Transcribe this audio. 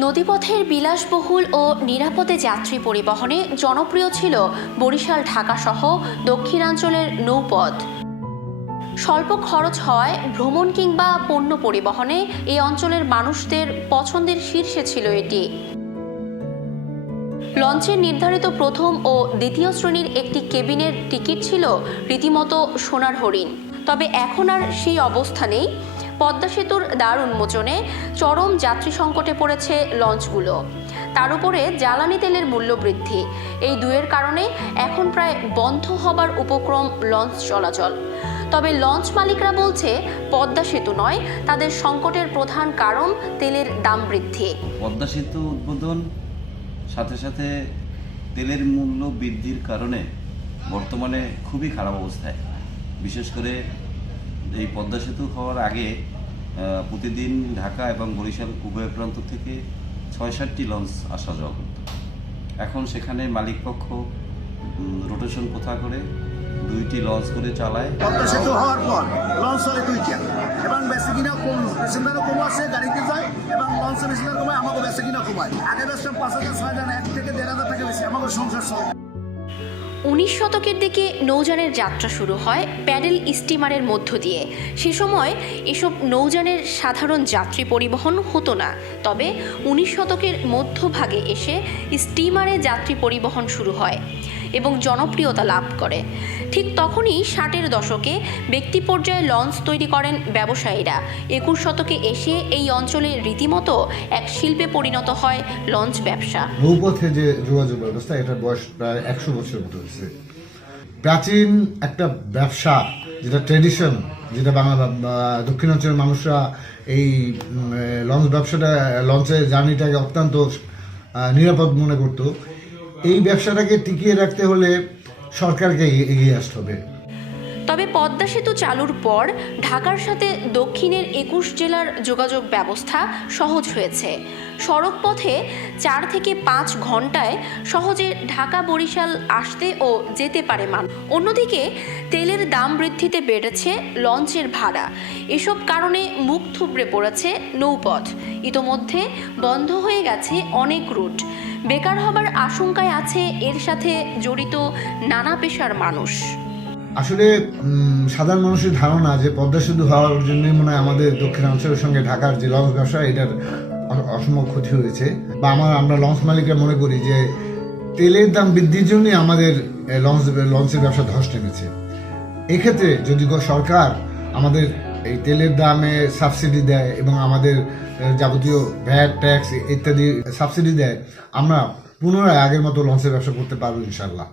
নদীপথের বিলাসবহুল ও নিরাপদে যাত্রী পরিবহনে জনপ্রিয় ছিল বরিশাল ঢাকা সহ দক্ষিণাঞ্চলের নৌপথ। স্বল্প খরচ হওয়ায় ভ্রমণ কিংবা পণ্য পরিবহনে এই অঞ্চলের মানুষদের পছন্দের শীর্ষে ছিল এটি। লঞ্চের নির্ধারিত প্রথম ও দ্বিতীয় শ্রেণীর একটি কেবিনের টিকিট ছিল রীতিমতো সোনার হরিণ। তবে এখন আর সেই অবস্থা নেই। পদ্মা সেতুর দ্বার উন্মোচনে চরম যাত্রী সংকটে পড়েছে লঞ্চগুলো। তার উপরে জ্বালানি তেলের মূল্য বৃদ্ধি, এই দুয়ের কারণে এখন প্রায় বন্ধ হবার উপক্রম লঞ্চ চলাচল। তবে লঞ্চ মালিকরা বলছে পদ্মা সেতু নয়, তাদের সংকটের প্রধান কারণ তেলের দাম বৃদ্ধি। পদ্মা সেতু উদ্বোধন সাথে সাথে তেলের মূল্য বৃদ্ধির কারণে বর্তমানে খুবই খারাপ অবস্থায়। বিশেষ করে এই পদ্মা সেতু হওয়ার আগে প্রতিদিন ঢাকা এবং বরিশাল উভয় প্রান্ত থেকে ৬-৭টি লঞ্চ আসা যাওয়া করত। এখন সেখানে মালিকপক্ষ রোটেশন প্রথা করে 2টি লঞ্চ করে চালায়। পদ্মা সেতু হওয়ার পর লঞ্চ চলে 2টা এবং বেসিকিনা কম, প্যাসেঞ্জারও কম আসে, গাড়িতে যায় এবং লঞ্চের প্যাসেঞ্জার কমায়, আমাকে বেসিকিনা কমায়। আগে বেসলাম ৫,০০০-৬,০০০, ১ থেকে ১,৫০০ টাকা বেশি, আমাকে সংসার চলে। 19 শতকের দিকে নৌযানের যাত্রা শুরু হয় প্যাডেল স্টিমারের মধ্য দিয়ে। সে সময় এসব নৌযানের সাধারণ যাত্রী পরিবহন হতো না। তবে 19 শতকের মধ্যভাগে এসে স্টিমারে যাত্রী পরিবহন শুরু হয় এবং জনপ্রিয়তা লাভ করে। ঠিক তখনই 60-এর দশকে ব্যক্তি পর্যায়ে লঞ্চ তৈরি করেন ব্যবসায়ীরা। 21 শতকে এসে এই অঞ্চলে রীতিমতো এক শিল্পে পরিণত হয় লঞ্চ ব্যবসা। নৌপথে যে যোগাযোগ ব্যবস্থা, এটার বয়স প্রায় 100 বছর মতো হয়েছে। প্রাচীন একটা ব্যবসা, যেটা ট্রেডিশন, যেটা দক্ষিণাঞ্চলের মানুষরা এই লঞ্চ ব্যবসাটা, লঞ্চের জার্নিটাকে অত্যন্ত নিরাপদ মনে করত। এই ব্যবসাটাকে টিকিয়ে রাখতে হলে সরকারকে এগিয়ে আসতে হবে। তবে পদ্মা সেতু চালুর পর ঢাকার সাথে দক্ষিণের 21 জেলার যোগাযোগ ব্যবস্থা সহজ হয়েছে। সড়ক পথে 4 থেকে 5 ঘন্টায় সহজে ঢাকা বরিশাল আসতে ও যেতে পারে মানুষ। অন্যদিকে তেলের দাম বৃদ্ধিতে বেড়েছে লঞ্চের ভাড়া। এসব কারণে মুখ থুবড়ে পড়েছে নৌপথ। ইতোমধ্যে বন্ধ হয়ে গেছে অনেক রুট। বেকার হবার আশঙ্কায় আছে এর সাথে জড়িত নানা পেশার মানুষ। আসলে সাধারণ মানুষের ধারণা যে পদ্মা সেতু হওয়ার জন্য মনে হয় আমাদের দক্ষিণাঞ্চলের সঙ্গে ঢাকার যে লঞ্চ ব্যবসা, এটার অসম্ভব ক্ষতি হয়েছে। বা আমরা লঞ্চ মালিকরা মনে করি যে তেলের দাম বৃদ্ধির জন্যই আমাদের লঞ্চের ব্যবসা ধস নেমেছে। এক্ষেত্রে যদি সরকার আমাদের এই তেলের দামে সাবসিডি দেয় এবং আমাদের যাবতীয় ভ্যাট, ট্যাক্স ইত্যাদি সাবসিডি দেয়, আমরা পুনরায় আগের মতো লঞ্চের ব্যবসা করতে পারবো ইনশাল্লাহ।